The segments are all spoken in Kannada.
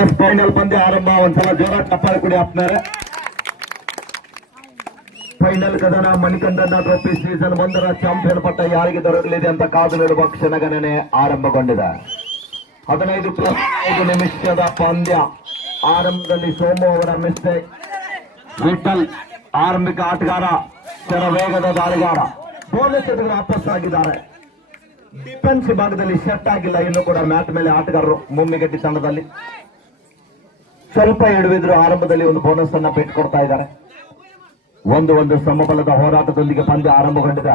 ಎಸ್ ಫೈನಲ್ ಪಂದ್ಯ ಆರಂಭ. ಒಂದ್ಸಲ ಜೋರ ಚಪ್ಪಾಳೆ ಕೊಡಿ ಆಪ್ತಾರೆ. ಫೈನಲ್ ಕದನ ಮಣಿಕಂಠನ ಟ್ರೋಫಿ ಸೀಸನ್ 1 ಚಾಂಪಿಯನ್ ಪಟ್ಟ ಯಾರಿಗೆ ದೊರಕಲಿದೆ ಅಂತ ಕಾದು ನೋಡುವ ಕ್ಷಣಗಣನೆ ಆರಂಭಗೊಂಡಿದೆ. 15+5 ನಿಮಿಷದ ಪಂದ್ಯ ಆರಂಭದಲ್ಲಿ ಸೋಮು ಅವರ ಮಿಸ್ಟೇಕ್. ವಿಠಲ್ ಆರಂಭಿಕ ಆಟಗಾರ, ಶರವೇಗದ ದಾಳಿಗಾರ. ಬೋನಸ್ ಎದುರು ವಾಪಸ್ಸಾಗಿದ್ದಾರೆ. ಡಿಫೆನ್ಸ್ ವಿಭಾಗದಲ್ಲಿ ಸೆಟ್ ಆಗಿಲ್ಲ ಇನ್ನು ಕೂಡ ಮ್ಯಾಚ್ ಮೇಲೆ ಆಟಗಾರರು. ಮುಮ್ಮಿಗಟ್ಟಿ ತಂಡದಲ್ಲಿ ಸ್ವಲ್ಪ ಎಡವಿದ್ರು ಆರಂಭದಲ್ಲಿ ಒಂದು ಬೋನಸ್ ಅನ್ನ ಬಿಟ್ಟುಕೊಡ್ತಾ ಇದ್ದಾರೆ. ಒಂದು ಸಮಬಲದ ಹೋರಾಟದೊಂದಿಗೆ ಪಂದ್ಯ ಆರಂಭಗೊಂಡಿದೆ.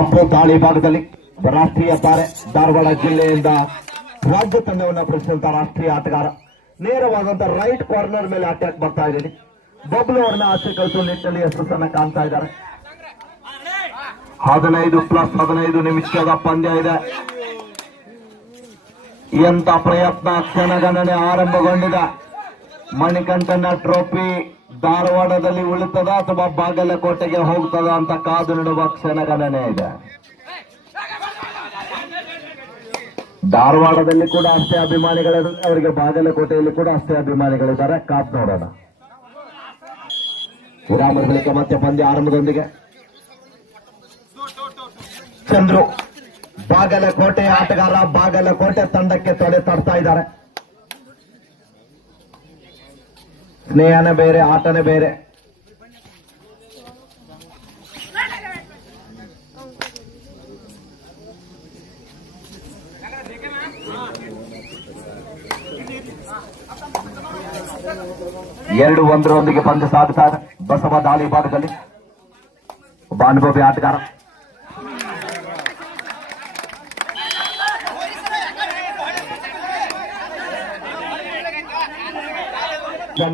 ಅಪ್ಪು ದಾಳಿ ಭಾಗದಲ್ಲಿ ರಾಷ್ಟ್ರೀಯ ತಾರೆ, ಧಾರವಾಡ ಜಿಲ್ಲೆಯಿಂದ ರಾಜ್ಯ ತಂಡವನ್ನು ಪ್ರಶ್ನಿಸಿದ ರಾಷ್ಟ್ರೀಯ ಆಟಗಾರ. ನೇರವಾದಂತಹ ರೈಟ್ ಕಾರ್ನರ್ ಮೇಲೆ ಅಟ್ಯಾಕ್ ಬರ್ತಾ ಇದ್ದೀನಿ. ಬಬ್ಲು ಅವರನ್ನ ಆಚೆ ಕಳಿಸುವ ನಿಟ್ಟಿನಲ್ಲಿ ಯಶಸ್ಸನ್ನ ಕಾಣ್ತಾ ಇದ್ದಾರೆ. 15+15 ನಿಮಿಷದ ಪಂದ್ಯ ಇದೆ. ಎಂತ ಪ್ರಯತ್ನ, ಕ್ಷಣಗಣನೆ ಆರಂಭಗೊಂಡಿದೆ. ಮಣಿಕಂಠನ ಟ್ರೋಫಿ ಧಾರವಾಡದಲ್ಲಿ ಉಳಿತದ ಅಥವಾ ಬಾಗಲಕೋಟೆಗೆ ಹೋಗ್ತದ ಅಂತ ಕಾದು ನೋಡುವ ಕ್ಷಣಗಣನೆ ಇದೆ. ಧಾರವಾಡದಲ್ಲಿ ಕೂಡ ಅಷ್ಟೇ ಅಭಿಮಾನಿಗಳಿದ್ದಾರೆ, ಅವರಿಗೆ ಬಾಗಲಕೋಟೆಯಲ್ಲಿ ಕೂಡ ಅಷ್ಟೇ ಅಭಿಮಾನಿಗಳಿದ್ದಾರೆ. ಕಾಪ್ ನೋಡೋಣ. ವಿರಾಮದ ಬಳಿಕ ಮತ್ತೆ ಪಂದ್ಯ ಆರಂಭದೊಂದಿಗೆ ಚಂದ್ರು, ಬಾಗಲಕೋಟೆ ಆಟಗಾರ, ಬಾಗಲಕೋಟೆ ತಂಡಕ್ಕೆ ತೊಡೆ ತಡ್ತಾ ಇದ್ದಾರೆ. ಸ್ನೇಹನೇ ಬೇರೆ, ಆಟನೇ ಬೇರೆ. ಎರಡು ಒಂದರೊಂದಿಗೆ ಪಂದ್ಯ ಸಾಗುತ್ತಾರೆ. ಬಸವ ದಾಳಿ ಭಾಗದಲ್ಲಿ ಒಬ್ಬ ಅನುಭವಿ ಆಟಗಾರ.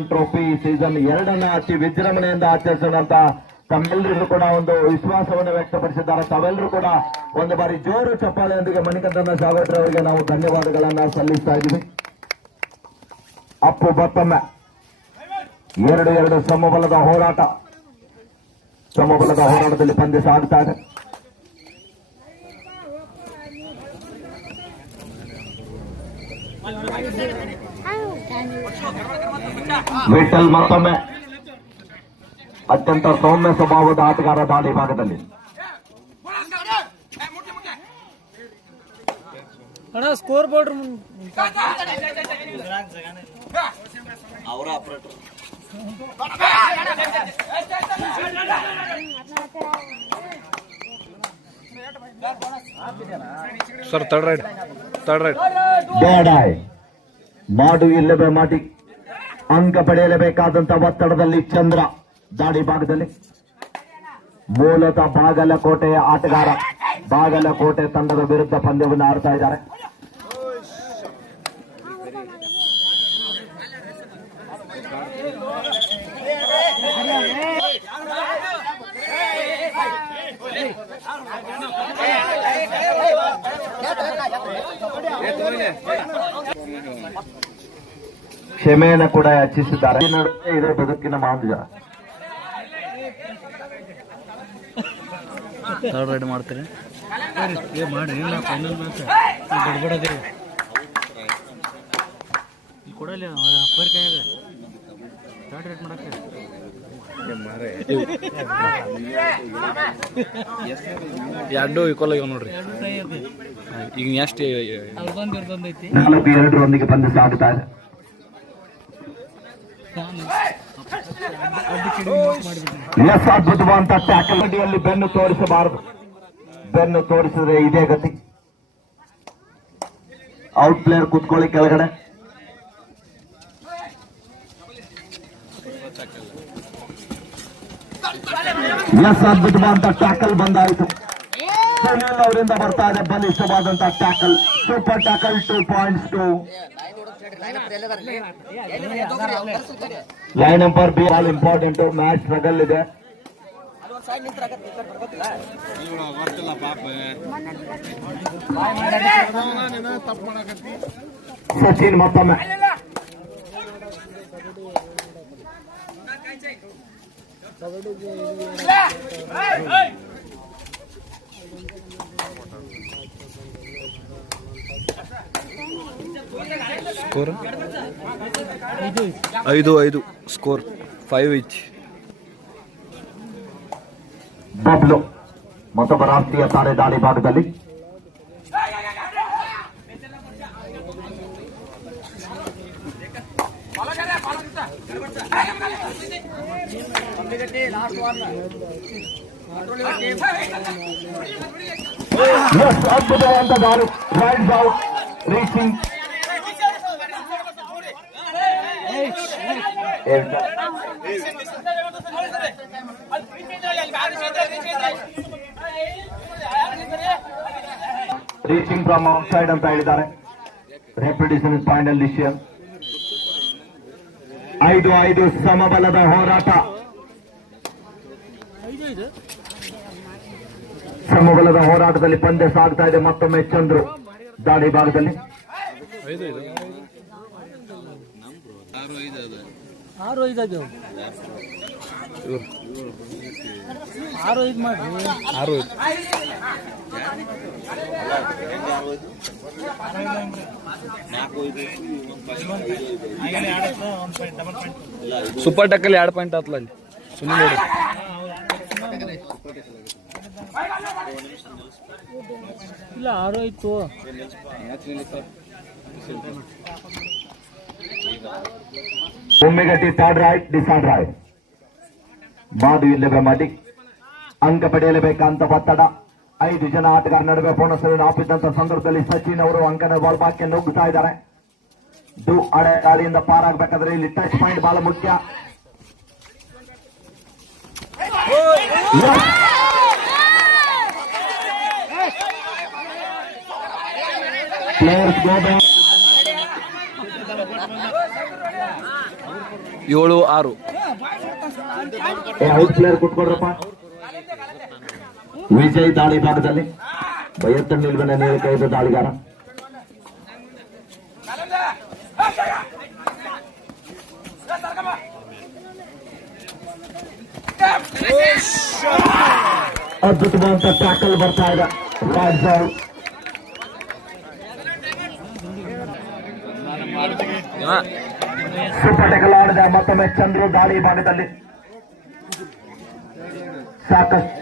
ಟ್ರೋಫಿ ಸೀಸನ್ 2 ಅತಿ ವಿಜೃಂಭಣೆಯಿಂದ ಆಚರಿಸೋಣಂತ ತಮ್ಮೆಲ್ಲರಿಗೂ ಕೂಡ ಒಂದು ವಿಶ್ವಾಸವನ್ನು ವ್ಯಕ್ತಪಡಿಸಿದ್ದಾರೆ. ತಾವೆಲ್ಲರೂ ಕೂಡ ಒಂದು ಬಾರಿ ಜೋರು ಚಪ್ಪಾಳೆಯೊಂದಿಗೆ ಮಣಿಕಂಠನ ಸಾಗರ್ ಅವರಿಗೆ ನಾವು ಧನ್ಯವಾದಗಳನ್ನ ಸಲ್ಲಿಸ್ತಾ ಇದ್ದೀವಿ. ಅಪ್ಪು ಮತ್ತೊಮ್ಮೆ 2-2 ಸಮಬಲದ ಹೋರಾಟ. ಸಮಬಲದ ಹೋರಾಟದಲ್ಲಿ ಪಂದ್ಯ ಸಾಗುತ್ತಾ ಇದೆ. ವಿಠಲ್ ಮತ್ತೊಮ್ಮೆ ಅತ್ಯಂತ ಸೌಮ್ಯ ಸ್ವಭಾವದ ಆಟಗಾರ ದಾಳಿ ಭಾಗದಲ್ಲಿ. Scoreboard sir third raid ಬೇಡಾಯ್ ಮಾಡು ಇಲ್ಲವೇ ಮಾಡಿ ಅಂಕ ಪಡೆಯಲೇಬೇಕಾದಂತ ಒತ್ತಡದಲ್ಲಿ ಚಂದ್ರ ದಾಳಿ ಭಾಗದಲ್ಲಿ. ಮೂಲತಃ ಬಾಗಲಕೋಟೆಯ ಆಟಗಾರ, ಬಾಗಲಕೋಟೆ ತಂಡದ ವಿರುದ್ಧ ಪಂದ್ಯವನ್ನು ಆಡ್ತಾ ಇದ್ದಾರೆ. ಕ್ಷಮೆಯನ್ನು ಕೂಡ ಯಾಚಿಸಿದ್ದಾರೆ. ಇದೇ ಬದುಕಿನ ಮಾಂಜ. ಥರ್ಡ್ ರೈಡ್ ಮಾಡ್ತೀರಿ ಮಾಡಿ ಫೈನಲ್ ಮ್ಯಾಚ್ ಬಿಡ್ಬಿಡೋದಿರಿ ಕೊಡಲಿ ಅಪ್ಪರ್ ಕೈಯಾಗ ಥರ್ಡ್ ರೈಡ್ ಮಾಡಕ್ಕೆ. ಎರಡು ಈಕ್ವಲ್ ಆಗ್ಯಾವ ನೋಡ್ರಿ. ಈಗ ನೆಕ್ಸ್ಟ್ 4-2 ಪಂದ್ಯ ಸಾಗುತ್ತಾ ಇದೆ. ಅದ್ಭುತವಾದಂತ ಟ್ಯಾಕಲ್. ಗಡಿಯಲ್ಲಿ ಬೆನ್ನು ತೋರಿಸಬಾರದು. ಬೆನ್ನು ತೋರಿಸಿದ್ರೆ ಇದೇ ಗತಿ. ಔಟ್ ಪ್ಲೇಯರ್ ಕೂತ್ಕೊಳ್ಳಿ ಕೆಳಗಡೆ. ಅದ್ಭುತವಾದಂತ ಟ್ಯಾಕಲ್ ಬಂದಾಯಿತು. ಸುನಿಲ್ ಅವರಿಂದ ಬರ್ತಾ ಇದೆ ಬಲಿಷ್ಠವಾದಂತ tackle. Super tackle. 2 points to line number B. All important match struggle ಇದೆ. ಸಚಿನ್ ಮತ್ತೊಮ್ಮೆ ಸ್ಕೋರ್ 5-5 ಸ್ಕೋರ್ 5 ಈಚ್. ಬಬ್ಲು ಮತ್ತೊಬ್ಬ ರಾಷ್ಟ್ರೀಯ ತಾರೆ ದಾಳಿ ಭಾಗದಲ್ಲಿ ಅದ್ಭುತವಾದ ದಾಳಿ. Right out reaching reaching from out side ಅಂತ ಹೇಳಿದ್ದಾರೆ. Repetition is final decision. 5-5 ಸಮಬಲದ ಹೋರಾಟ. ಸಮಬಲದ ಹೋರಾಟದಲ್ಲಿ ಪಂದ್ಯ ಸಾಗ್ತಾ ಇದೆ. ಮತ್ತೊಮ್ಮೆ ಚಂದ್ರು ದಾಳಿ ಭಾಗದಲ್ಲಿ 6-5 ಮಾಡಿ 6-5. ಸೂಪರ್ ಟಕ್ಕಲ್ಲಿ 2 ಪಾಯಿಂಟ್ ಆತ್ಲ ಅಲ್ಲಿ ಸುಮ್ಮನೆ ನೋಡಿ. ಇಲ್ಲ 6-5 ಒಮ್ಮೆಗಟ್ಟಿ ಥರ್ಡ್ ರೈಟ್ ಡಿಸೈಡ್ ರೈಟ್. ಬಾದು ಇಲ್ಲವೇ ಮಾಡಿ ಅಂಕ ಪಡೆಯಲೇಬೇಕಂತ ಒತ್ತಡ. 5 ಜನ ಆಟಗಾರ ನಡುವೆ ಬೋನಸ್ ಹಾಪಿದ್ದಂತ ಸಂದರ್ಭದಲ್ಲಿ ಸಚಿನ್ ಅವರು ಅಂಕನ ಒಳಬಾಕ್ಕೆ ನುಗ್ಗುತ್ತಾ ಇದ್ದಾರೆ. ದಾಳಿಯಿಂದ ಪಾರಾಗಬೇಕಾದ್ರೆ ಇಲ್ಲಿ ಟಚ್ ಪಾಯಿಂಟ್ ಬಹಳ ಮುಖ್ಯ. Players go back. 7-6 out player ಕುಟ್ಕೊಡ್ರಪ್ಪ. ವಿಜಯ್ ದಾಳಿ ಭಾಗದಲ್ಲಿ ಬಯತ್ತ ನಿಲ್ವನ ನೇರಕೈದ ದಾಳಿಗಾರ. ಅದ್ಭುತವಾದ ಟ್ಯಾಕಲ್ ಬರ್ತಾ ಇದೆ. Right out. ಸೂಪರ್ ಟ್ಯಾಕಲ್ ಆಡಿದ ಮತ್ತೊಮ್ಮೆ ಚಂದ್ರು ದಾಳಿ ಭಾಗದಲ್ಲಿ. ಸಾಕಷ್ಟು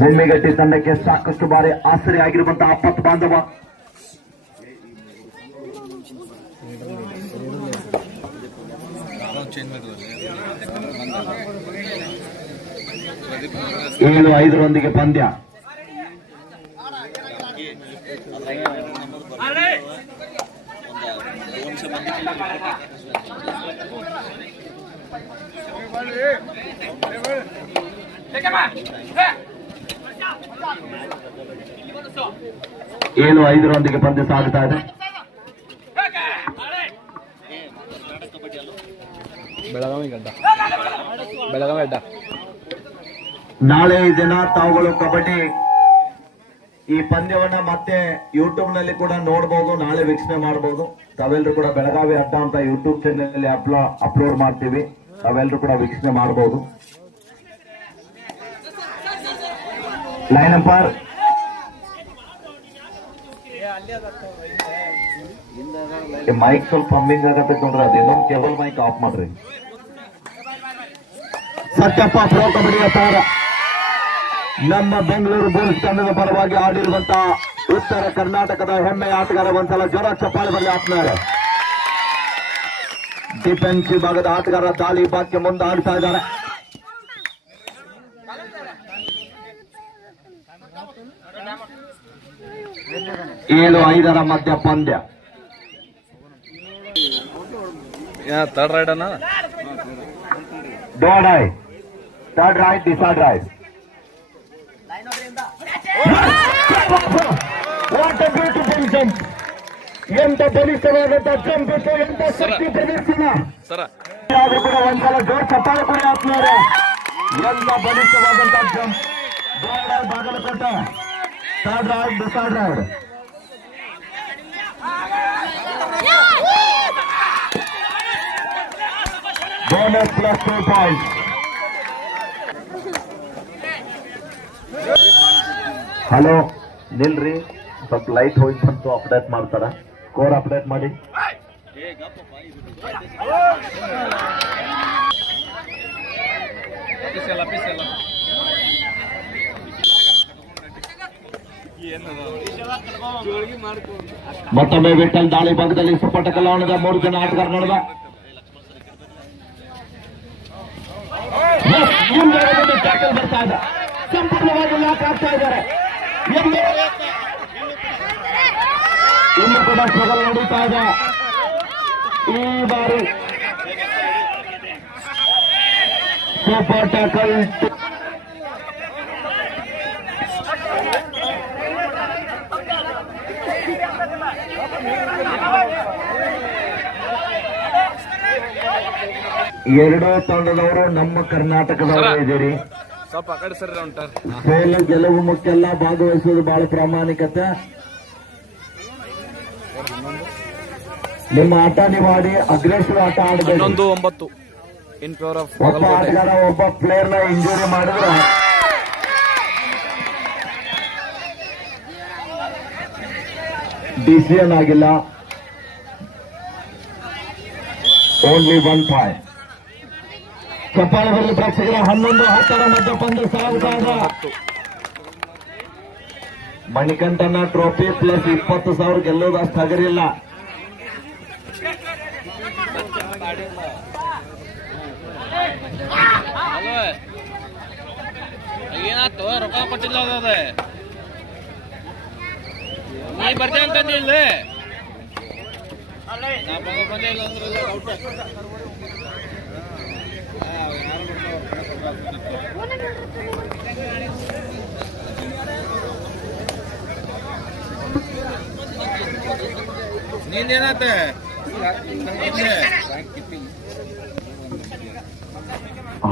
ಭೂಮಿಗಟ್ಟಿ ತಂಡಕ್ಕೆ ಸಾಕಷ್ಟು ಬಾರಿ ಆಸರೆ ಆಗಿರುವಂತಹ ಆಪತ್ ಬಾಂಧವ. ಏಳು 5 ಪಂದ್ಯ. ಏಳು 5 ಪಂದ್ಯ ಸಾಗುತ್ತಾ ಇದೆ. ಬೆಳಗಾವಿ ಅಡ್ಡ. ನಾಳೆ ದಿನ ತಾವುಗಳು ಕಬಡ್ಡಿ ಈ ಪಂದ್ಯವನ್ನ ಮತ್ತೆ ಯೂಟ್ಯೂಬ್ ನಲ್ಲಿ ಕೂಡ ನೋಡಬಹುದು. ನಾಳೆ ವೀಕ್ಷಣೆ ಮಾಡಬಹುದು. ತಾವೆಲ್ಲರೂ ಕೂಡ ಬೆಳಗಾವಿ ಅಡ್ಡ ಅಂತ ಯೂಟ್ಯೂಬ್ ಚಾನೆಲ್ ಅಪ್ಲೋಡ್ ಮಾಡ್ತೀವಿ. ತಾವೆಲ್ಲರೂ ಕೂಡ ವೀಕ್ಷಣೆ ಮಾಡಬಹುದು. ಲೈನ್ ನಂಬರ್ ಮೈಕ್ ಸ್ವಲ್ಪ ಹಮ್ಮಿಂಗ್ ಆಗತ್ತೆ ನೋಡ್ರಿ. ಅದೇನೊಂದು ಕೇಬಲ್ ಮೈಕ್ ಆಫ್ ಮಾಡ್ರಿ. ಸತ್ಯಪ್ಪ ಪ್ರೋ ಕಬಡ್ಡಿಯ ತಾರ ನಮ್ಮ ಬೆಂಗಳೂರು ಬುಲ್ಸ್ ತಂಡದ ಪರವಾಗಿ ಆಡಿರುವಂತಹ ಉತ್ತರ ಕರ್ನಾಟಕದ ಹೆಮ್ಮೆಯ ಆಟಗಾರ. ಒಂದ್ಸಲ ಜ್ವರ ಚಪ್ಪಾಳೆ ಬರಲಿ ಆತ್ಮೀಯರೇ. ಡಿಫೆನ್ಸ್ ವಿಭಾಗದ ಆಟಗಾರ ದಾಳಿ ಬಾಕ್ಯ ಮುಂದೆ ಆಡ್ತಾ ಇದ್ದಾರೆ. 7-5 ಮಧ್ಯ ಪಂದ್ಯ. ಥರ್ಡ್ ರೈಡ್ ಅನ್ನ third raid decide right. What a beautiful jump. ಎಂತ ಬಲಿಷ್ಠವಾದಂತ ಜಂಪ್, ಎಂತ ಶಕ್ತಿ ಪ್ರದರ್ಶನ. ಯಾರು ಕೂಡ ಒಂದ್ಸಲ ಜೋರ್ ಚಪ್ಪಾಳೆ ಕೊಡಿ ಆತ್ಮೀಯರೇ. ಎಂತ ಬಲಿಷ್ಠವಾದಂತ jump. Bagalkot third raid decide raid. Bonus plus 2 points. Hello ನಿಲ್ರಿ, ಸ್ವಲ್ಪ ಲೈಟ್ ಹೋಗಿ ಬಂತು. ಅಪ್ಡೇಟ್ ಮಾಡ್ತಾರ. ಸ್ಕೋರ್ ಅಪ್ಡೇಟ್ ಮಾಡಿ. ಮತ್ತೊಮ್ಮೆ ವಿಠಲ್ ದಾಳಿ ಭಾಗದಲ್ಲಿ ಸಪೋಟ ಕಲಾವಣದ 3 ಜನ ಆಟಗಾರ ನಡೆದ ಟ್ಯಾಕಲ್ ಬರ್ತಾ ಇದೆ. ಸಂಪೂರ್ಣವಾಗಿ ಲಾಕ್ ಆಗ್ತಾ ಇದ್ದಾರೆ. ಇನ್ನು ಕೂಡ ಸ್ಟ್ರಗಲ್ ನಡೀತಾ ಇದೆ. ಈ ಬಾರಿ ಸೂಪರ್ ಟ್ಯಾಕಲ್ ಎರಡೂ ತಂಡದವರು ನಮ್ಮ ಕರ್ನಾಟಕದವರು ಇದ್ದೀರಿ. ಸ್ವಲ್ಪ ಆ ಕಡೆ ಸರಿ ಉಂಟ. ಸೋಲು ಗೆಲುವು ಮುಖ್ಯಲ್ಲ, ಭಾಗವಹಿಸುವುದು ಬಹಳ ಪ್ರಾಮಾಣಿಕತೆ. ನಿಮ್ಮ ಆಟ ನೀವು ಆಡಿ ಅಗ್ರೆಸಿವ್ ಆಟ ಆಡಬೇಕು. 11-9 ಇನ್ ಫೇವರ್ ಆಫ್ ಒಬ್ಬ ಆಟಗಾರ ಒಬ್ಬ ಪ್ಲೇಯರ್ ನ ಇಂಜುರಿ ಮಾಡಿದ್ರೆ ಡಿಸಿಷನ್ ಆಗಿಲ್ಲ. Only 1 point. ಚಪ್ಪಾಳೆ ಬರಲಿ ಪ್ರೇಕ್ಷಕರ. 11-10 ಮಧ್ಯ ಪಂದ್ಯ ಸಾಗುತ್ತಾ ಇದೆ. ಮಣಿಕಂಠನ ಟ್ರೋಫಿ ಪ್ಲಸ್ 20,000 ಗೆಲ್ಲೋದು ಅಷ್ಟು ಹಗರಿಲ್ಲ. ಏನಾಯ್ತು? ರೊಕ್ಕ ಕೊಟ್ಟಿಲ್ಲ ಅದೇ ನೀ ಬರ್ತೆ ಅಂತಂದಿ ಇಲ್ಲಿ ನಾ ಬಂದೇ ಇಲ್ಲ ಅಂದ್ರೆ ನೀಂದೇನಾತ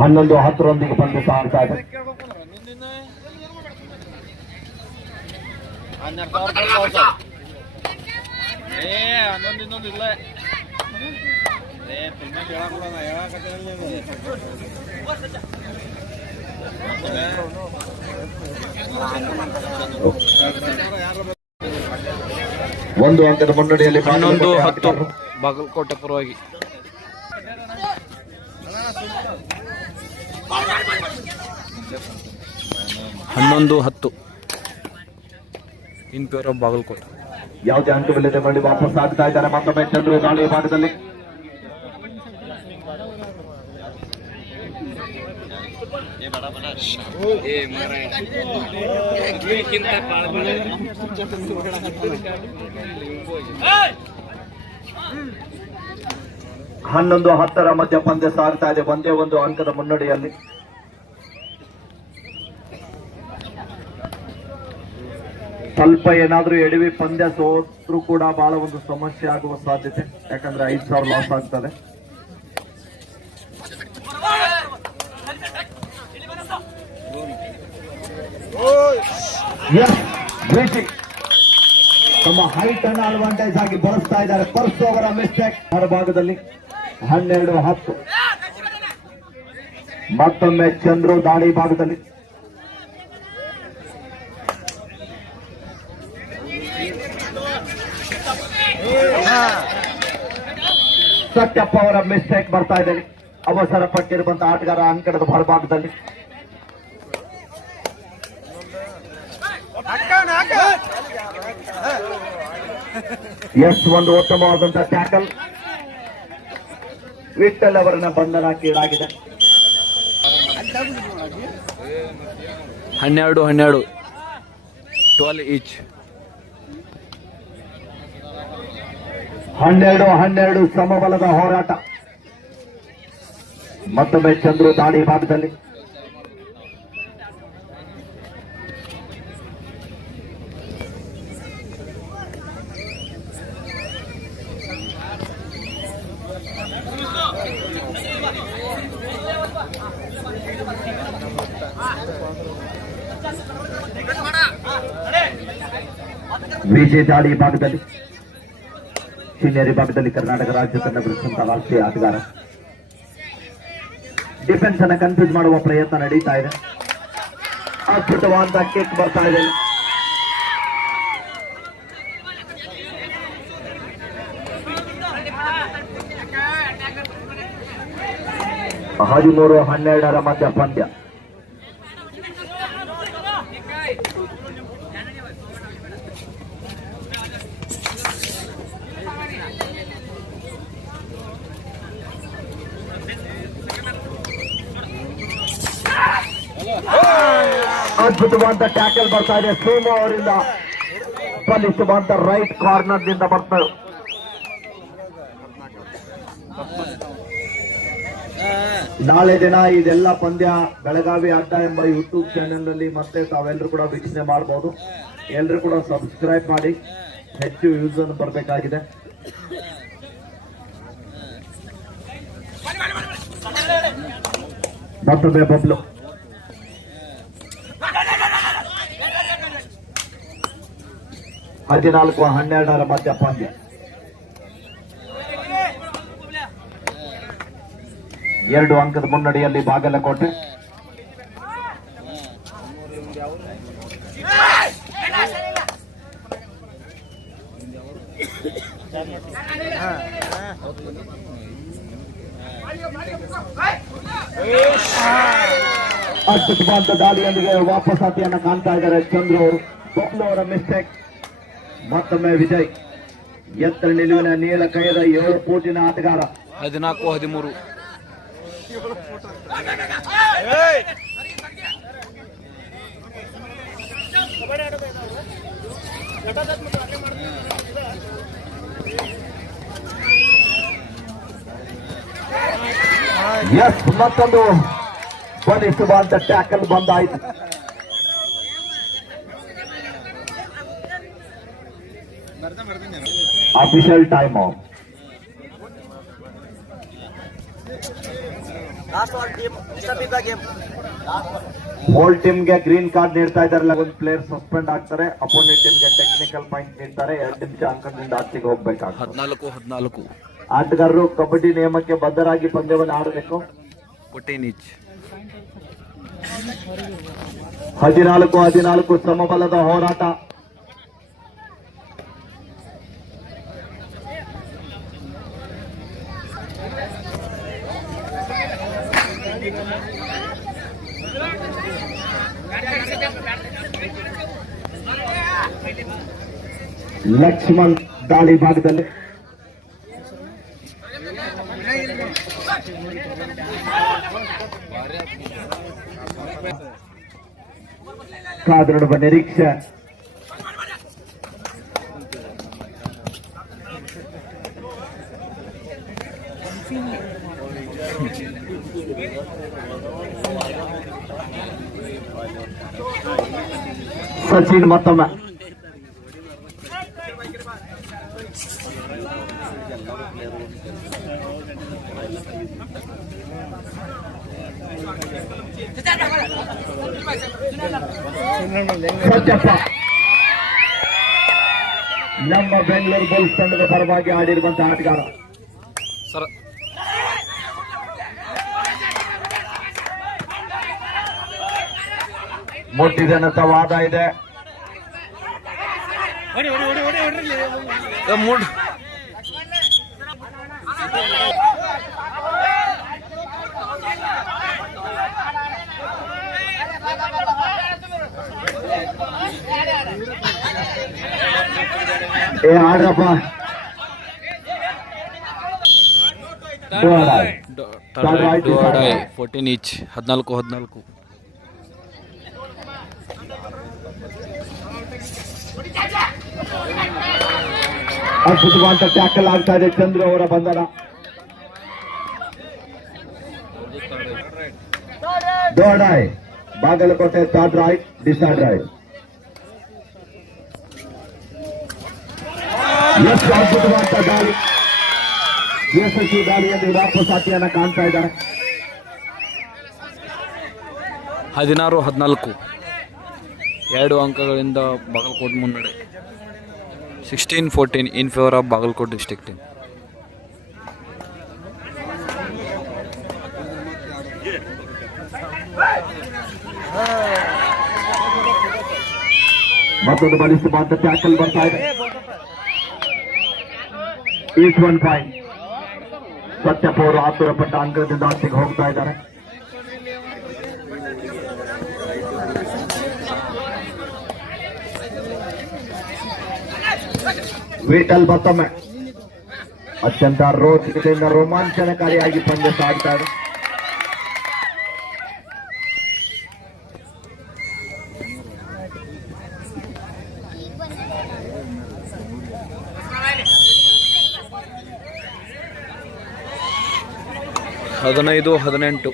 11-10 ಪಂದ್ಯ ಸಾಗ್ತಾ ಇದೆ. 12,000 ಇನ್ನೊಂದು ಇಲ್ಲ. ಒಂದು ಅಂಕದ ಮುನ್ನಡೆಯಲ್ಲಿ 11-10 ಬಾಗಲಕೋಟೆ ಪರವಾಗಿ. 11-10 ಇನ್ ಫೇವರ್ ಆಫ್ ಬಾಗಲಕೋಟೆ. ಯಾವುದೇ ಅಂಕವಿಲ್ಲದೆ ಮಾಡಿ ವಾಪಸ್ ಆಗ್ತಾ ಇದ್ದಾರೆ. ಮತ್ತೊಮ್ಮೆ ಚಂದ್ರು ದಾಳಿ ಭಾಗದಲ್ಲಿ ಹನ್ನೊಂದು 10 ಮಧ್ಯ ಪಂದ್ಯ ಸಾಗ್ತಾ ಇದೆ. ಒಂದೇ ಒಂದು ಅಂಕದ ಮುನ್ನಡೆಯಲ್ಲಿ. ಸ್ವಲ್ಪ ಏನಾದ್ರೂ ಎಡವಿ ಪಂದ್ಯ ಸೋತ್ರೂ ಕೂಡ ಬಹಳ ಒಂದು ಸಮಸ್ಯೆ ಆಗುವ ಸಾಧ್ಯತೆ. ಯಾಕಂದ್ರೆ 5,000 ಲಾಸ್ ಆಗ್ತದೆ. ತಮ್ಮ ಹೈಟ್ ಅನ್ನು ಅಡ್ವಾಂಟೇಜ್ ಆಗಿ ಬಳಸ್ತಾ ಇದ್ದಾರೆ. ಪರ್ಸು ಅವರ ಮಿಸ್ಟೇಕ್ ಹೊರಭಾಗದಲ್ಲಿ. 12-10 ಮತ್ತೊಮ್ಮೆ ಚಂದ್ರು ದಾಳಿ ಭಾಗದಲ್ಲಿ. ಸತ್ಯಪ್ಪ ಅವರ ಮಿಸ್ಟೇಕ್ ಬರ್ತಾ ಇದ್ದಾರೆ. ಅವಸರ ಪಟ್ಟಿರುವಂತಹ ಆಟಗಾರ ಅಂಕಣದ ಹೊರಭಾಗದಲ್ಲಿ. ಒಂದು ಉತ್ತಮವಾದಂತಹ ಟ್ಯಾಕಲ್. ವಿಠಲ್ ಅವರನ್ನ ಬಂಧನಕ್ಕೀಡಾಗಿದೆ. 12-12 12 ಈಚ್. 12-12 ಸಮಬಲದ ಹೋರಾಟ. ಮತ್ತೊಮ್ಮೆ ಚಂದ್ರು ದಾಳಿ ಭಾಗದಲ್ಲಿ. ವಿಜಯ್ ದಾಳಿ ಭಾಗದಲ್ಲಿ. ಸೀನಿಯರ್ ವಿಭಾಗದಲ್ಲಿ ಕರ್ನಾಟಕ ರಾಜ್ಯ ತಂಡ ಬೆಳೆಸಿದಂತಹ ರಾಷ್ಟ್ರೀಯ ಆಟಗಾರ. ಡಿಫೆನ್ಸ್ ಅನ್ನ ಕನ್ಫ್ಯೂಸ್ ಮಾಡುವ ಪ್ರಯತ್ನ ನಡೀತಾ ಇದೆ. ಅದ್ಭುತವಾದ ಕಿಕ್ ಬರ್ತಾ ಇದೆ. 13-12 ಮಧ್ಯ ಪಂದ್ಯ. ಅದ್ಭುತವಾದ ಟ್ಯಾಕಲ್ ಬರ್ತಾ ಇದೆ ಸೋಮು ಅವರಿಂದ. ಬಲಿಷ್ಠವಾದ ರೈಟ್ ಕಾರ್ನರ್ ದಿಂದ ಬರ್ತಾರೆ. ನಾಳೆ ದಿನ ಇದೆಲ್ಲ ಪಂದ್ಯ ಬೆಳಗಾವಿ ಅಡ್ಡ ಎಂಬ ಯೂಟ್ಯೂಬ್ ಚಾನೆಲ್ ನಲ್ಲಿ ಮತ್ತೆ ತಾವೆಲ್ಲರೂ ಕೂಡ ವೀಕ್ಷಣೆ ಮಾಡಬಹುದು. ಎಲ್ಲರೂ ಕೂಡ ಸಬ್ಸ್ಕ್ರೈಬ್ ಮಾಡಿ, ಹೆಚ್ಚು ಯೂಸ್ ಅನ್ನು ಬರಬೇಕಾಗಿದೆ. ಮತ್ತೊಮ್ಮೆ ಬಬ್ಲು 14-12 ಮಧ್ಯ ಪಂದ್ಯ. 2 ಅಂಕದ ಮುನ್ನಡೆಯಲ್ಲಿ ಬಾಗಲಕೋಟೆ. ಅದ್ಭುತವಾದ ದಾಳಿಯೊಂದಿಗೆ ವಾಪಸ್ ಆತಿಯನ್ನು ಕಾಣ್ತಾ ಇದ್ದಾರೆ ಚಂದ್ರು ಅವರು. ಬಬ್ಲು ಅವರ ಮಿಸ್ಟೇಕ್. ಮತ್ತೊಮ್ಮೆ ವಿಜಯ್ ಎತ್ತರ ನಿಲುವಿನ ನೀಲ ಕೈದ 7 ಫೂಟಿನ ಆಟಗಾರ. 14-13. ಎಸ್, ಮತ್ತೊಂದು ಬಲಿಷ್ಠವಾದ ಟ್ಯಾಕಲ್ ಬಂದಾಯಿತು. Official time out. ಹೋಲ್ ಟೀಮ್ಗೆ ಗ್ರೀನ್ ಕಾರ್ಡ್ ನೀಡ್ತಾ ಇದ್ದಾರೆ. ಒಂದು ಪ್ಲೇಯರ್ ಸಸ್ಪೆಂಡ್ ಆಗ್ತಾರೆ. ಅಪೋನೆಂಟ್ ಟೀಮ್ಗೆ ಟೆಕ್ನಿಕಲ್ ಪಾಯಿಂಟ್ ನೀಡ್ತಾರೆ. 2 ನಿಮಿಷ ಅಂಕದಿಂದ ಆಚೆಗೆ ಹೋಗ್ಬೇಕಾಗ್ತದೆ. 14-14. ಆಟಗಾರರು ಕಬಡ್ಡಿ ನಿಯಮಕ್ಕೆ ಬದ್ಧರಾಗಿ ಪಂದ್ಯವನ್ನು ಆಡಬೇಕು. 14 each. 14-14 ಸಮಬಲದ ಹೋರಾಟ. ಲಕ್ಷ್ಮಣ್ ದಾಳಿ ಭಾಗದಲ್ಲಿ ಕಾದರಡುವ ನಿರೀಕ್ಷೆ. ಸಚಿನ್ ಮತ್ತೊಮ್ಮೆ ಸತ್ಯಪ್ಪ ನಮ್ಮ ಬೆಂಗಳೂರು ಬುಲ್ಸ್ ತಂಡದ ಪರವಾಗಿ ಆಡಿರುವಂತಹ ಆಟಗಾರ. ಸರ್ ಮುಟ್ಟಿದನಂತ ವಾದ ಇದೆ. ಮೂಡ್ ಏ ಆಡ್ರಪ್ಪ. 14 each. 14-14. ಅದ್ಭುತವಾದ ಟ್ಯಾಕಲ್ ಆಗ್ತಾ ಇದೆ ಚಂದ್ರು ಅವರ ಬಂಧನ. ದೋಡಾಯ್ Bagalkot third raid decide raid. ಎಷ್ಟು ಅದ್ಭುತವಾದ ದಾಳಿ. ಯಶಸ್ವಿ ದಾಳಿಯಲ್ಲಿ ವಾಪಸ್ ಆಟಿಯನ್ನು ಕಾಣ್ತಾ ಇದ್ದಾರೆ. 16-14. 2 ಅಂಕಗಳಿಂದ ಬಾಗಲಕೋಟೆ ಮುನ್ನಡೆ. 16-14 in favor of Bagalkot district team. ಮತ್ತೊಂದು ಬಲಿಷ್ಠವಾದ ಟ್ಯಾಕಲ್ ಬರ್ತಾ ಇದೆ. Each 1 point. ಸತ್ಯಪ್ಪ ಅವರು ಆತುರಪಟ್ಟ ಅಂಕದಿಂದ ಆಚೆಗೆ ಹೋಗ್ತಾ ಇದ್ದಾರೆ. ವಿಠಲ್ ಮತ್ತೊಮ್ಮೆ ಅತ್ಯಂತ ರೋಚಕತೆಯಿಂದ ರೋಮಾಂಚನಕಾರಿಯಾಗಿ ಪಂದ್ಯ ಸಾಗ್ತಾ ಇದೆ. ಹದಿನೈದು 18.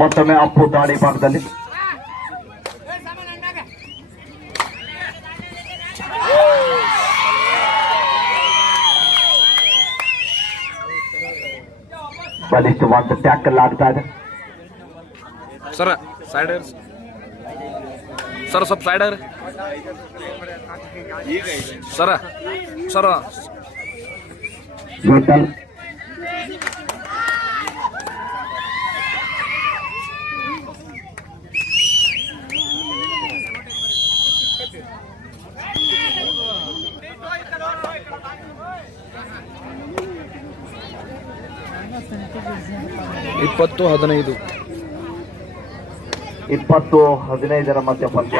ಮತ್ತೊಮ್ಮೆ ಅಪ್ಪು ದಾಳಿ ಭಾಗದಲ್ಲಿ ಬಲಿಷ್ಠವಾದ ಟ್ಯಾಕಲ್ ಆಗ್ತಾ ಇದೆ. ಸರ ಸೈಡ್ ಸರ್ ಸ್ವಲ್ಪ ಸೈಡ್ ಆಗ್ರಿ ಸರ ಸರ. ವಿಠಲ್ ಇಪ್ಪತ್ತು 15. 20-15 ಮಧ್ಯ ಪಂದ್ಯ.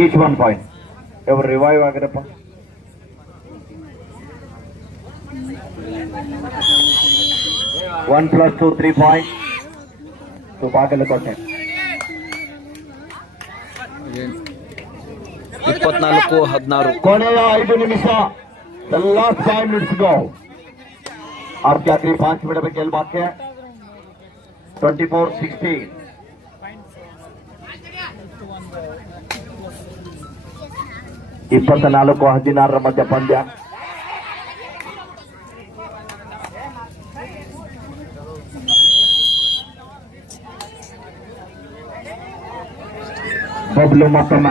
Each 1 point. ಇವರು ರಿವೈವ್ ಆಗಿರಪ್ಪ. One plus 2 3 points to Bagalkot. 24-16. ಕೊನೆಯ 5 ನಿಮಿಷ. The last 5 minutes go. आप क्या 5 मिनट में खेल बाकी है. 24-16. ಇಪ್ಪತ್ನಾಲ್ಕು 16 ಮಧ್ಯ ಪಂದ್ಯ. ಬಬ್ಲು ಮತ್ತೊಮ್ಮೆ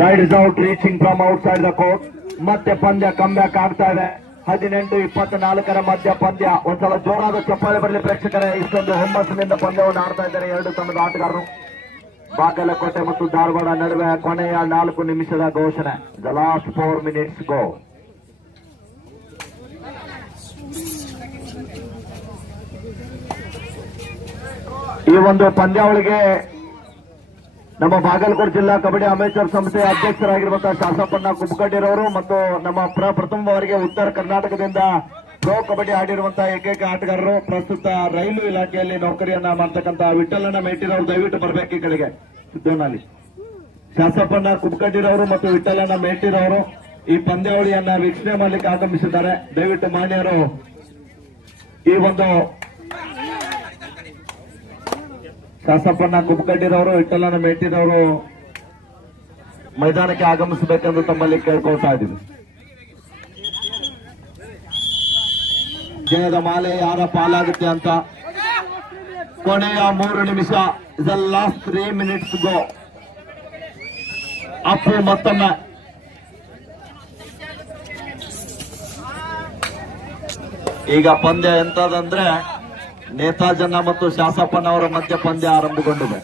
raid is out, reaching from outside the court. ಮತ್ತೆ ಪಂದ್ಯ ಕಮ್ ಬ್ಯಾಕ್ ಆಗ್ತಾ ಇದೆ. 18-24 ಮಧ್ಯ ಪಂದ್ಯ. ಒಂದ್ಸಲ ಜೋರಾದ ಚಪ್ಪಾಳೆ ಬರಲಿ ಪ್ರೇಕ್ಷಕರೇ. ಇಷ್ಟೊಂದು ಹುಮ್ಮಸ್ಸಿನಿಂದ ಪಂದ್ಯವನ್ನು ಆಡ್ತಾ ಇದ್ದಾರೆ ಎರಡು ತಂಡದ ಆಟಗಾರರು. ಬಾಗಲಕೋಟೆ ಮತ್ತು ಧಾರವಾಡ ನಡುವೆ ಕೊನೆಯ 4 ನಿಮಿಷದ ಘೋಷಣೆ. ದ ಲಾಸ್ಟ್ 4 minutes ಗೋ. ಈ ಒಂದು ಪಂದ್ಯಾವಳಿಗೆ ನಮ್ಮ ಬಾಗಲಕೋಟೆ ಜಿಲ್ಲಾ ಕಬಡ್ಡಿ ಅಮೇಚರ್ ಸಂಸ್ಥೆಯ ಅಧ್ಯಕ್ಷರಾಗಿರುವಂತಹ ಶಾಸಪ್ಪಣ್ಣ ಕುಬ್ಕಡ್ಡಿರವರು ಮತ್ತು ನಮ್ಮ ಪ್ರಥಮ ಬಾರಿಗೆ ಉತ್ತರ ಕರ್ನಾಟಕದಿಂದ ಪ್ರೋ ಕಬಡ್ಡಿ ಆಡಿರುವಂತಹ ಏಕೈಕ ಆಟಗಾರರು, ಪ್ರಸ್ತುತ ರೈಲು ಇಲಾಖೆಯಲ್ಲಿ ನೌಕರಿಯನ್ನ ಮಾಡ್ತಕ್ಕಂಥ ವಿಠಲಣ್ಣ ಮೇಟಿರವರು ದಯವಿಟ್ಟು ಬರಬೇಕು ಈ ಕಡೆಗೆ. ಸಿದ್ದೋನಲ್ಲಿ ಶಾಸಪ್ಪಣ್ಣ ಕುಬ್ಕಡ್ಡಿರವರು ಮತ್ತು ವಿಠಲಣ್ಣ ಮೇಟಿರವರು ಈ ಪಂದ್ಯಾವಳಿಯನ್ನ ವೀಕ್ಷಣೆ ಮಾಡಲಿಕ್ಕೆ ಆಗಮಿಸಿದ್ದಾರೆ. ದಯವಿಟ್ಟು ಮಾನ್ಯರು ಈ ಒಂದು ಶಾಸಪ್ಪಣ್ಣ ಕುಬ್ಕಡ್ಡಿರವರು ವಿಠಲಣ್ಣ ಮೇಟಿರವರು ಮೈದಾನಕ್ಕೆ ಆಗಮಿಸಬೇಕೆಂದು ತಮ್ಮಲ್ಲಿ ಕೇಳ್ಕೊಳ್ತಾ ಇದ್ದೀವಿ. ಜಯದ ಮಾಲೆ ಯಾರ ಪಾಲಾಗುತ್ತೆ ಅಂತ. ಕೊನೆಯ 3 ನಿಮಿಷ. ದ ಲಾಸ್ಟ್ 3 minutes ಗೋ. ಅಪ್ಪು ಮತ್ತೊಮ್ಮೆ ಈಗ ಪಂದ್ಯ ಎಂತದಂದ್ರೆ ನೇತಾಜನ್ನ ಮತ್ತು ಶಾಸಪ್ಪನವರ ಮಧ್ಯ ಪಂದ್ಯ ಆರಂಭಗೊಂಡಿದೆ.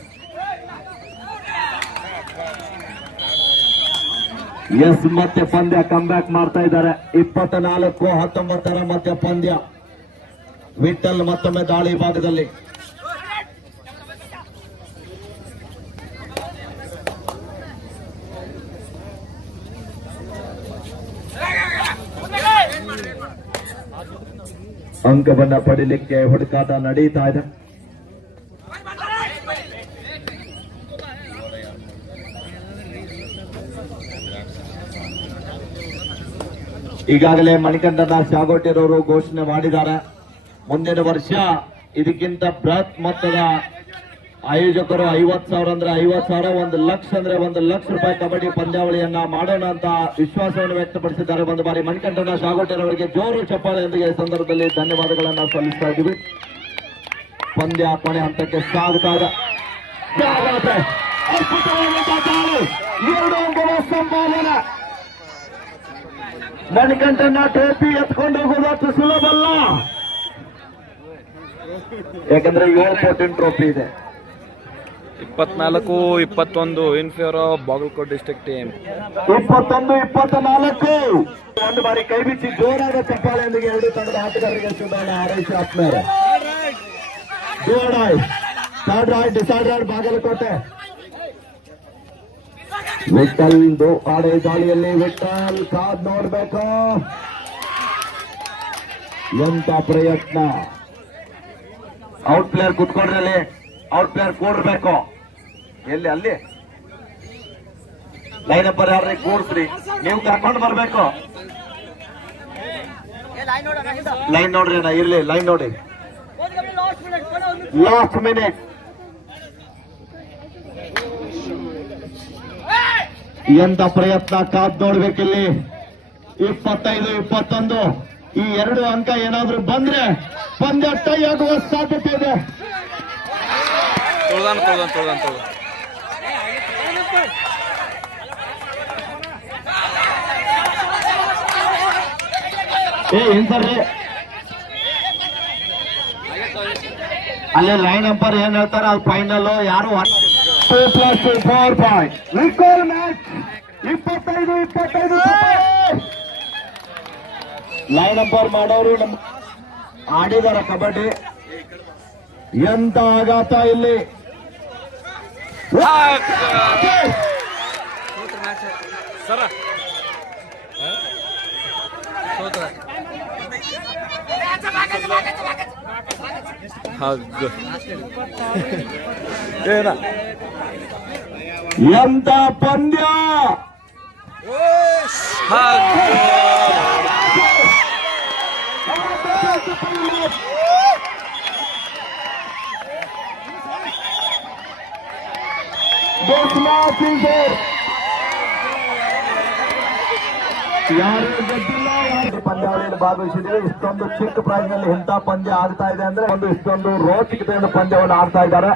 ಎಸ್ ಮತ್ತೆ ಪಂದ್ಯ ಕಮ್ ಬ್ಯಾಕ್ ಮಾಡ್ತಾ ಇದ್ದಾರೆ. 24-19 ಮಧ್ಯ ಪಂದ್ಯ. ವಿಠಲ್ ಮತ್ತೊಮ್ಮೆ ದಾಳಿ ಭಾಗದಲ್ಲಿ. ಅಂಕವನ್ನ ಪಡಿಲಿಕ್ಕೆ ಹುಡುಕಾಟ ನಡೀತಾ ಇದೆ. ಈಗಾಗಲೇ ಮಣಿಕಂಠನ ಶಾಗೋಟಿರವರು ಘೋಷಣೆ ಮಾಡಿದ್ದಾರೆ. ಮುಂದಿನ ವರ್ಷ ಇದಕ್ಕಿಂತ ಬೃಹತ್ ಮೊತ್ತದ ಆಯೋಜಕರು 50,000 ಅಂದ್ರೆ 50,000, 1,00,000 ಅಂದ್ರೆ 1,00,000 ರೂಪಾಯಿ ಕಬಡ್ಡಿ ಪಂದ್ಯಾವಳಿಯನ್ನ ಮಾಡೋಣ ಅಂತ ವಿಶ್ವಾಸವನ್ನು ವ್ಯಕ್ತಪಡಿಸಿದ್ದಾರೆ. ಒಂದು ಬಾರಿ ಮಣಿಕಂಠನ ಶಾಗೋಟಿರವರಿಗೆ ಜೋರು ಚಪ್ಪಾಳೆಯೊಂದಿಗೆ ಈ ಸಂದರ್ಭದಲ್ಲಿ ಧನ್ಯವಾದಗಳನ್ನ ಸಲ್ಲಿಸ್ತಾ ಇದ್ದೀವಿ. ಪಂದ್ಯ ಕೊನೆ ಹಂತಕ್ಕೆ ಸಾಗುತ್ತಾ ಇದೆ. ಎರಡು ಅಂಕದ ಸಂಪಾದನೆ. ಮಣಿಕಂಠನ ಟ್ರೋಫಿ ಎತ್ಕೊಂಡು ಹೋಗೋದು ಅಷ್ಟು ಸುಲಭ ಅಲ್ಲ, ಯಾಕಂದ್ರೆ 7 ಕೋಟಿ ಟ್ರೋಫಿ ಇದೆ. 24-21 in favour of Bagalkot district team. 21-24. ಒಂದು ಬಾರಿ ಕೈ ಬಿಚ್ಚಿ ಜೋರಾದ ಚಪ್ಪಾಳೆಯೊಂದಿಗೆ ಎರಡು ತಂಡದ ಆಟಗಾರರಿಗೆ ಶುಭಾನ ಹಾರೈಸಿ ಆತ್ಮೀಯರೇ. ಡಿಸೈಡ್ ಬಾಗಲಕೋಟೆ. ವಿಠಲ್ ಆಡೆ ದಾಳಿಯಲ್ಲಿ ವಿಠಲ್ ಕಾದ್ ನೋಡ್ಬೇಕು. ಎಂತ ಪ್ರಯತ್ನ. ಔಟ್ ಪ್ಲೇಯರ್ ಕುತ್ಕೊಂಡ್ರೆ ಅಲ್ಲಿ ಔಟ್ ಪ್ಲೇಯರ್ ಕೂಡ್ಬೇಕು. ಎಲ್ಲಿ ಅಲ್ಲಿ ಲೈನ್ ನಂಬರ್ ಯಾರ್ರಿ ಕೂಡ್ಸ್ರಿ, ನೀವು ಕರ್ಕೊಂಡು ಬರ್ಬೇಕು. ಲೈನ್ ನೋಡ್ರಿ ನಾ ಇರ್ಲಿ, ಲೈನ್ ನೋಡಿ. Last minute. ಎಂತ ಪ್ರಯತ್ನ ಕಾದ್ ನೋಡ್ಬೇಕಿಲ್ಲಿ. 25-21. ಈ 2 ಅಂಕ ಏನಾದ್ರೂ ಬಂದ್ರೆ ಪಂದ್ಯ ಟೈ ಆಗುವ ಸಾಧ್ಯತೆ ಇದೆ. ಏನ್ ಸರ್ ಅಲ್ಲೇ ಲೈನ್ ಅಂಪರ್ ಏನ್ ಹೇಳ್ತಾರ ಅದು ಫೈನಲ್. ಯಾರು 2+4 ಪಾಯಿಂಟ್ ರಿಕಾಲ್ ಮ್ಯಾಚ್. 25-25 ಲೈನ್ ಅಂಪರ್ ಮಾಡೋರು ಆಡಿದಾರ ಕಬಡ್ಡಿ. ಎಂತ ಆಘಾತ ಇಲ್ಲಿ. ಸರ ಎಂತ ಪಂದ್ಯ. ಯಾರು ಗೆದ್ದಿಲ್ಲ, ಪಂದ್ಯಾವಳಿಯಲ್ಲಿ ಭಾಗವಹಿಸಿದ್ದೀವಿ. ಇಷ್ಟೊಂದು ಚಿಕ್ಕ ಪ್ರೈಸ್ ನಲ್ಲಿ ಇಂಥ ಪಂದ್ಯ ಆಗ್ತಾ ಇದೆ ಅಂದ್ರೆ ಇಷ್ಟೊಂದು ರೋಚಕತೆಯಿಂದ ಪಂದ್ಯವನ್ನು ಆಡ್ತಾ ಇದ್ದಾರೆ.